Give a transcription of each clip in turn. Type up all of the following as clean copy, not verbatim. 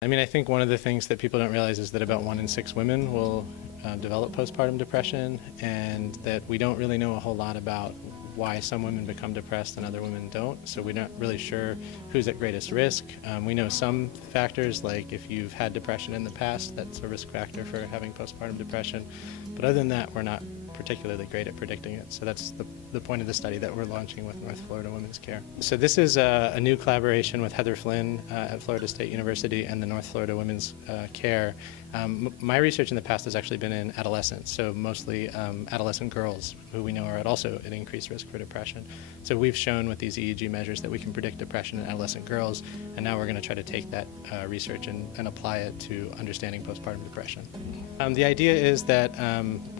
I mean, I think one of the things that people don't realize is that about 1 in 6 women will develop postpartum depression, and that we don't really know a whole lot about why some women become depressed and other women don't. So we're not really sure who's at greatest risk. We know some factors, like if you've had depression in the past, that's a risk factor for having postpartum depression. But other than that, we're not particularly great at predicting it. So that's the point of the study that we're launching with North Florida Women's Care. So this is a new collaboration with Heather Flynn at Florida State University and the North Florida Women's Care. My research in the past has actually been in adolescents, so mostly adolescent girls who we know are also at increased risk for depression. So we've shown with these EEG measures that we can predict depression in adolescent girls, and now we're going to try to take that research and apply it to understanding postpartum depression. The idea is that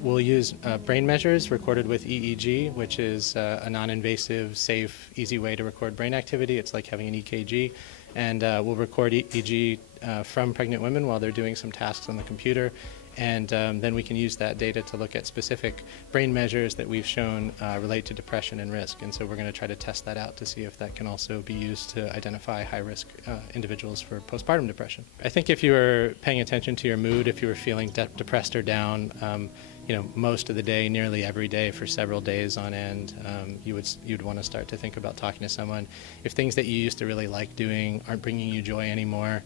we'll use brain measures recorded with EEG, which is a non-invasive, safe, easy way to record brain activity. It's like having an EKG. And we'll record EEG from pregnant women while they're doing some tasks on the computer. And then we can use that data to look at specific brain measures that we've shown relate to depression and risk. And so we're going to try to test that out to see if that can also be used to identify high-risk individuals for postpartum depression. I think if you were paying attention to your mood, if you were feeling depressed or down, most of the day, nearly every day for several days on end, you'd want to start to think about talking to someone. If things that you used to really like doing aren't bringing you joy anymore,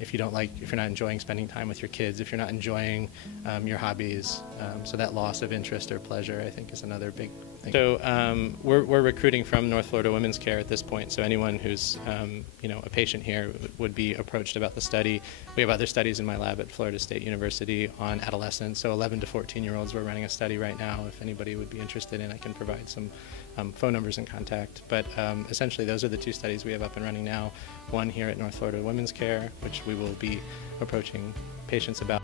if you're not enjoying spending time with your kids, if you're not enjoying your hobbies, so that loss of interest or pleasure, I think, is another big thing. So we're recruiting from North Florida Women's Care at this point, so anyone who's a patient here would be approached about the study. We have other studies in my lab at Florida State University on adolescents, so 11 to 14-year-olds. We're running a study right now. If anybody would be interested in, I can provide some phone numbers and contact. But essentially, those are the two studies we have up and running now. One here at North Florida Women's Care, which we will be approaching patients about.